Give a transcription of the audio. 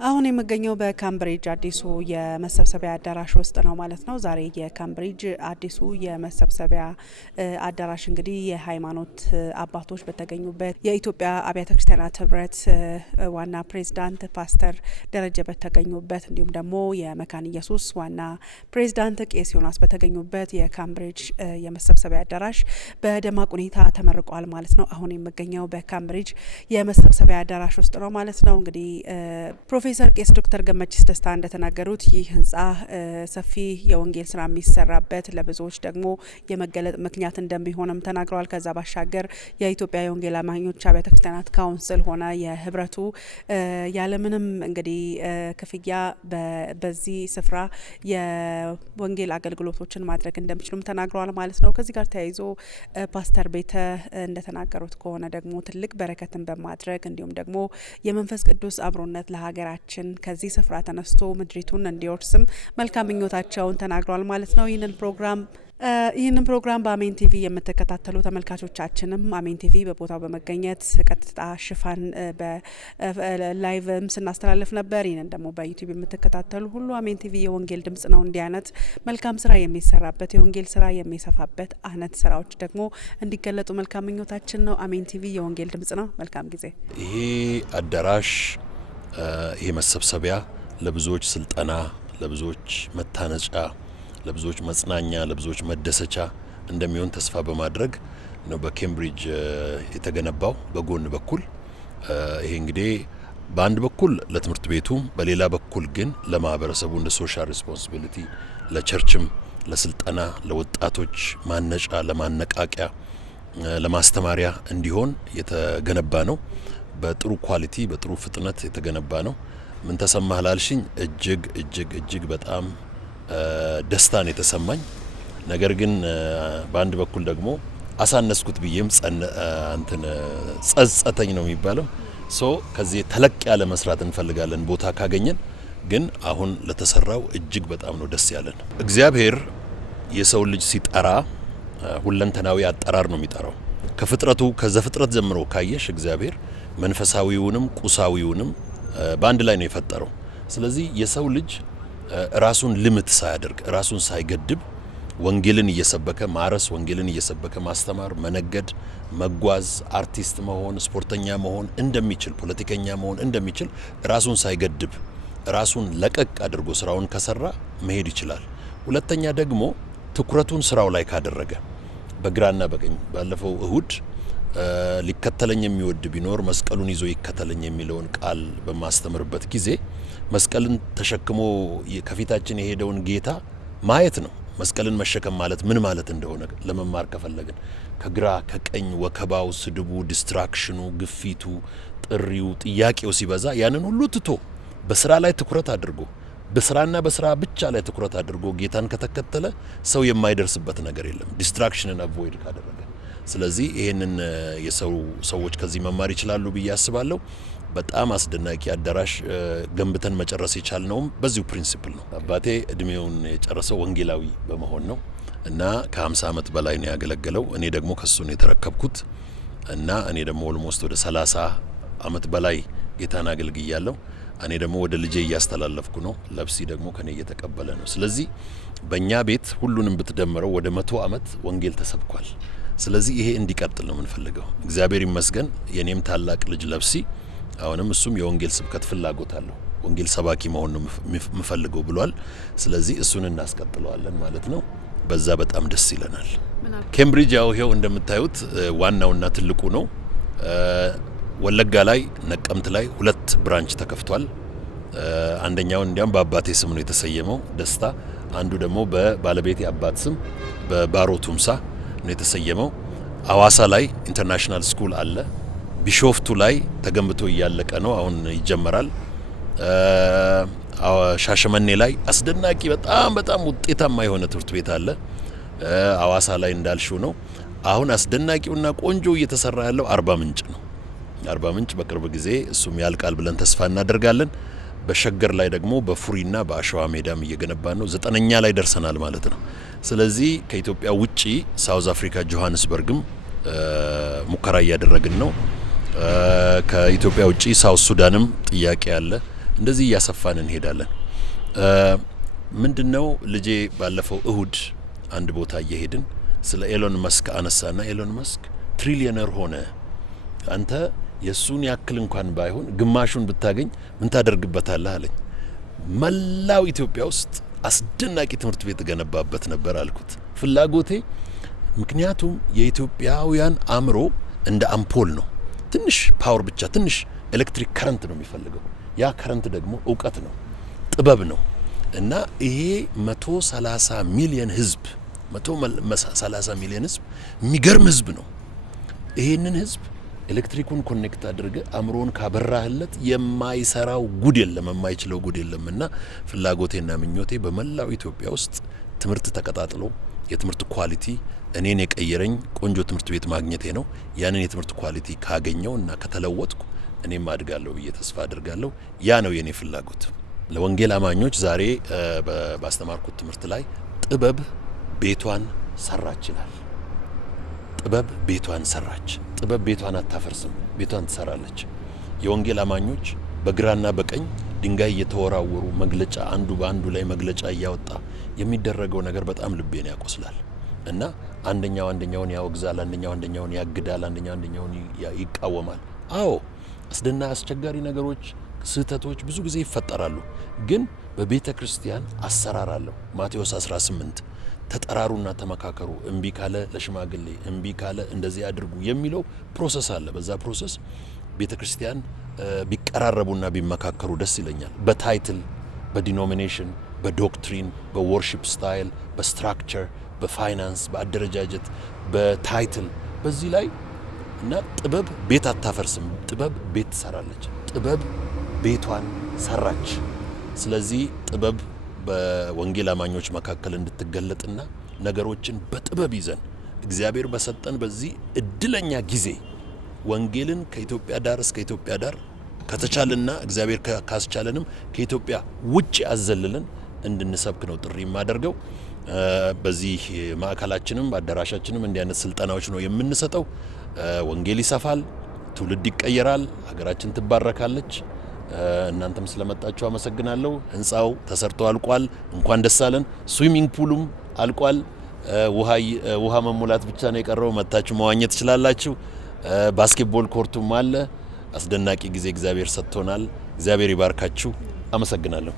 አሁን የምገኘው በካምብሪጅ አዲሱ የመሰብሰቢያ አዳራሽ ውስጥ ነው ማለት ነው። ዛሬ የካምብሪጅ አዲሱ የመሰብሰቢያ አዳራሽ እንግዲህ የሃይማኖት አባቶች በተገኙበት የኢትዮጵያ አብያተ ክርስቲያናት ህብረት ዋና ፕሬዝዳንት ፓስተር ደረጀ በተገኙበት እንዲሁም ደግሞ የመካነ ኢየሱስ ዋና ፕሬዝዳንት ቄስ ዮናስ በተገኙበት የካምብሪጅ የመሰብሰቢያ አዳራሽ በደማቅ ሁኔታ ተመርቋል ማለት ነው። አሁን የምገኘው በካምብሪጅ የመሰብሰቢያ አዳራሽ ውስጥ ነው ማለት ነው። እንግዲህ ፕሮፌሰር ቄስ ዶክተር ገመቺስ ደስታ እንደተናገሩት ይህ ህንጻ ሰፊ የወንጌል ስራ የሚሰራበት ለብዙዎች ደግሞ የመገለጥ ምክንያት እንደሚሆንም ተናግረዋል። ከዛ ባሻገር የኢትዮጵያ የወንጌል አማኞች አብያተ ክርስቲያናት ካውንስል ሆነ የህብረቱ ያለምንም እንግዲህ ክፍያ በዚህ ስፍራ የወንጌል አገልግሎቶችን ማድረግ እንደሚችሉም ተናግረዋል ማለት ነው። ከዚህ ጋር ተያይዞ ፓስተር ቤተ እንደተናገሩት ከሆነ ደግሞ ትልቅ በረከትን በማድረግ እንዲሁም ደግሞ የመንፈስ ቅዱስ አብሮነት ለሀገራችን ከዚህ ስፍራ ተነስቶ ምድሪቱን እንዲወርስም መልካም ምኞታቸውን ተናግረዋል ማለት ነው። ይህንን ፕሮግራም በአሜን ቲቪ የምትከታተሉ ተመልካቾቻችንም አሜን ቲቪ በቦታው በመገኘት ቀጥታ ሽፋን በላይቭም ስናስተላልፍ ነበር። ይህንን ደግሞ በዩቲዩብ የምትከታተሉ ሁሉ አሜን ቲቪ የወንጌል ድምጽ ነው። እንዲህ አይነት መልካም ስራ የሚሰራበት የወንጌል ስራ የሚሰፋበት አይነት ስራዎች ደግሞ እንዲገለጡ መልካም ምኞታችን ነው። አሜን ቲቪ የወንጌል ድምጽ ነው። መልካም ጊዜ። ይሄ አዳራሽ ይሄ መሰብሰቢያ ለብዙዎች ስልጠና፣ ለብዙዎች መታነጫ፣ ለብዙዎች መጽናኛ፣ ለብዙዎች መደሰቻ እንደሚሆን ተስፋ በማድረግ ነው በኬምብሪጅ የተገነባው። በጎን በኩል ይሄ እንግዲህ በአንድ በኩል ለትምህርት ቤቱ፣ በሌላ በኩል ግን ለማህበረሰቡ እንደ ሶሻል ሪስፖንሲቢሊቲ ለቸርችም፣ ለስልጠና፣ ለወጣቶች ማነጫ፣ ለማነቃቂያ፣ ለማስተማሪያ እንዲሆን የተገነባ ነው። በጥሩ ኳሊቲ በጥሩ ፍጥነት የተገነባ ነው። ምን ተሰማህ ላልሽኝ እጅግ በጣም ደስታን የተሰማኝ ነገር ግን በአንድ በኩል ደግሞ አሳነስኩት ብዬም ጸጸተኝ ነው የሚባለው። ከዚህ ተለቅ ያለ መስራት እንፈልጋለን ቦታ ካገኘን፣ ግን አሁን ለተሰራው እጅግ በጣም ነው ደስ ያለን። እግዚአብሔር የሰው ልጅ ሲጠራ ሁለንተናዊ አጠራር ነው የሚጠራው። ከፍጥረቱ ከዘፍጥረት ጀምሮ ካየሽ እግዚአብሔር መንፈሳዊውንም ቁሳዊውንም በአንድ ላይ ነው የፈጠረው። ስለዚህ የሰው ልጅ ራሱን ልምት ሳያደርግ ራሱን ሳይገድብ ወንጌልን እየሰበከ ማረስ፣ ወንጌልን እየሰበከ ማስተማር፣ መነገድ፣ መጓዝ፣ አርቲስት መሆን፣ ስፖርተኛ መሆን እንደሚችል፣ ፖለቲከኛ መሆን እንደሚችል ራሱን ሳይገድብ ራሱን ለቀቅ አድርጎ ስራውን ከሰራ መሄድ ይችላል። ሁለተኛ ደግሞ ትኩረቱን ስራው ላይ ካደረገ በግራና በቀኝ ባለፈው እሁድ ሊከተለኝ የሚወድ ቢኖር መስቀሉን ይዞ ይከተለኝ የሚለውን ቃል በማስተምርበት ጊዜ መስቀልን ተሸክሞ ከፊታችን የሄደውን ጌታ ማየት ነው። መስቀልን መሸከም ማለት ምን ማለት እንደሆነ ለመማር ከፈለግን ከግራ ከቀኝ ወከባው፣ ስድቡ፣ ዲስትራክሽኑ፣ ግፊቱ፣ ጥሪው፣ ጥያቄው ሲበዛ ያንን ሁሉ ትቶ በስራ ላይ ትኩረት አድርጎ በስራና በስራ ብቻ ላይ ትኩረት አድርጎ ጌታን ከተከተለ ሰው የማይደርስበት ነገር የለም፣ ዲስትራክሽንን አቮይድ ካደረገ። ስለዚህ ይሄንን ሰዎች ከዚህ መማር ይችላሉ ብዬ አስባለሁ። በጣም አስደናቂ አዳራሽ ገንብተን መጨረስ የቻልነውም በዚሁ ፕሪንሲፕል ነው። አባቴ እድሜውን የጨረሰው ወንጌላዊ በመሆን ነው እና ከ50 ዓመት በላይ ነው ያገለገለው። እኔ ደግሞ ከሱ ነው የተረከብኩት እና እኔ ደግሞ ኦልሞስት ወደ 30 ዓመት በላይ ጌታን አገልግያለሁ። እኔ ደግሞ ወደ ልጄ እያስተላለፍኩ ነው። ለብሲ ደግሞ ከኔ እየተቀበለ ነው። ስለዚህ በእኛ ቤት ሁሉንም ብትደምረው ወደ 100 ዓመት ወንጌል ተሰብኳል። ስለዚህ ይሄ እንዲቀጥል ነው የምንፈልገው። እግዚአብሔር ይመስገን። የኔም ታላቅ ልጅ ለብሲ አሁንም እሱም የወንጌል ስብከት ፍላጎት አለው። ወንጌል ሰባኪ መሆን ነው የምፈልገው ብሏል። ስለዚህ እሱን እናስቀጥለዋለን ማለት ነው። በዛ በጣም ደስ ይለናል። ኬምብሪጅ ያው ይሄው እንደምታዩት ዋናውና ትልቁ ነው። ወለጋ ላይ ነቀምት ላይ 2 ብራንች ተከፍቷል። አንደኛው እንዲያም በአባቴ ስም ነው የተሰየመው ደስታ፣ አንዱ ደግሞ በባለቤቴ አባት ስም በባሮ ቱምሳ ነው የተሰየመው። አዋሳ ላይ ኢንተርናሽናል ስኩል አለ። ቢሾፍቱ ላይ ተገንብቶ እያለቀ ነው፣ አሁን ይጀመራል። ሻሸመኔ ላይ አስደናቂ በጣም ውጤታማ የሆነ ትምህርት ቤት አለ። አዋሳ ላይ እንዳልሽው ነው። አሁን አስደናቂውና ቆንጆ እየተሰራ ያለው አርባ ምንጭ ነው። አርባ ምንጭ በቅርብ ጊዜ እሱም ያልቃል ብለን ተስፋ እናደርጋለን። በሸገር ላይ ደግሞ በፉሪና በአሸዋ ሜዳም እየገነባን ነው። 9ኛ ላይ ደርሰናል ማለት ነው። ስለዚህ ከኢትዮጵያ ውጪ ሳውዝ አፍሪካ ጆሃንስበርግም ሙከራ እያደረግን ነው። ከኢትዮጵያ ውጪ ሳውዝ ሱዳንም ጥያቄ አለ። እንደዚህ እያሰፋን እንሄዳለን። ምንድነው ልጄ ባለፈው እሁድ አንድ ቦታ እየሄድን ስለ ኤሎን መስክ አነሳና ኤሎን መስክ ትሪሊየነር ሆነ፣ አንተ የሱን ያክል እንኳን ባይሆን ግማሹን ብታገኝ ምን ታደርግበታለህ አለኝ። መላው ኢትዮጵያ ውስጥ አስደናቂ ትምህርት ቤት ገነባበት ነበር አልኩት። ፍላጎቴ ምክንያቱም የኢትዮጵያውያን አእምሮ እንደ አምፖል ነው። ትንሽ ፓወር ብቻ ትንሽ ኤሌክትሪክ ከረንት ነው የሚፈልገው። ያ ከረንት ደግሞ እውቀት ነው፣ ጥበብ ነው። እና ይሄ 130 ሚሊዮን ህዝብ 130 ሚሊዮን ህዝብ የሚገርም ህዝብ ነው። ይሄንን ህዝብ ኤሌክትሪኩን ኮኔክት አድርገ አእምሮን ካበራህለት የማይሰራው ጉድ የለም፣ የማይችለው ጉድ የለም። እና ፍላጎቴና ምኞቴ በመላው ኢትዮጵያ ውስጥ ትምህርት ተቀጣጥሎ የትምህርት ኳሊቲ እኔን የቀየረኝ ቆንጆ ትምህርት ቤት ማግኘቴ ነው። ያንን የትምህርት ኳሊቲ ካገኘው እና ከተለወጥኩ እኔም አድጋለሁ ብዬ ተስፋ አድርጋለሁ። ያ ነው የኔ ፍላጎት። ለወንጌል አማኞች ዛሬ ባስተማርኩት ትምህርት ላይ ጥበብ ቤቷን ሰራች ይላል። ጥበብ ቤቷን ሰራች። ጥበብ ቤቷን አታፈርስም፣ ቤቷን ትሰራለች። የወንጌል አማኞች በግራና በቀኝ ድንጋይ እየተወራወሩ መግለጫ አንዱ በአንዱ ላይ መግለጫ እያወጣ የሚደረገው ነገር በጣም ልቤን ያቆስላል። እና አንደኛው አንደኛውን ያወግዛል፣ አንደኛው አንደኛውን ያግዳል፣ አንደኛው አንደኛውን ይቃወማል። አዎ አስቸጋሪ ነገሮች፣ ስህተቶች ብዙ ጊዜ ይፈጠራሉ። ግን በቤተ ክርስቲያን አሰራር አለው። ማቴዎስ 18 ተጠራሩና ተመካከሩ፣ እምቢ ካለ ለሽማግሌ፣ እምቢ ካለ እንደዚህ አድርጉ የሚለው ፕሮሰስ አለ። በዛ ፕሮሰስ ቤተ ክርስቲያን ቢቀራረቡና ቢመካከሩ ደስ ይለኛል። በታይትል፣ በዲኖሚኔሽን፣ በዶክትሪን፣ በወርሺፕ ስታይል፣ በስትራክቸር፣ በፋይናንስ፣ በአደረጃጀት፣ በታይትል በዚህ ላይ እና ጥበብ ቤት አታፈርስም፣ ጥበብ ቤት ትሰራለች። ጥበብ ቤቷን ሰራች። ስለዚህ ጥበብ በወንጌል አማኞች መካከል እንድትገለጥና ነገሮችን በጥበብ ይዘን እግዚአብሔር በሰጠን በዚህ እድለኛ ጊዜ ወንጌልን ከኢትዮጵያ ዳር እስከ ኢትዮጵያ ዳር ከተቻለና እግዚአብሔር ካስቻለንም ከኢትዮጵያ ውጭ አዘልለን እንድንሰብክ ነው ጥሪ የማደርገው። በዚህ ማዕከላችንም አዳራሻችንም እንዲህ አይነት ስልጠናዎች ነው የምንሰጠው። ወንጌል ይሰፋል፣ ትውልድ ይቀየራል፣ ሀገራችን ትባረካለች። እናንተም ስለመጣችሁ አመሰግናለሁ። ህንጻው ተሰርቶ አልቋል። እንኳን ደስ አለን። ስዊሚንግ ፑሉም አልቋል። ውሃ መሙላት ብቻ ነው የቀረው። መታችሁ መዋኘት ትችላላችሁ። ባስኬትቦል ኮርቱም አለ። አስደናቂ ጊዜ እግዚአብሔር ሰጥቶናል። እግዚአብሔር ይባርካችሁ። አመሰግናለሁ።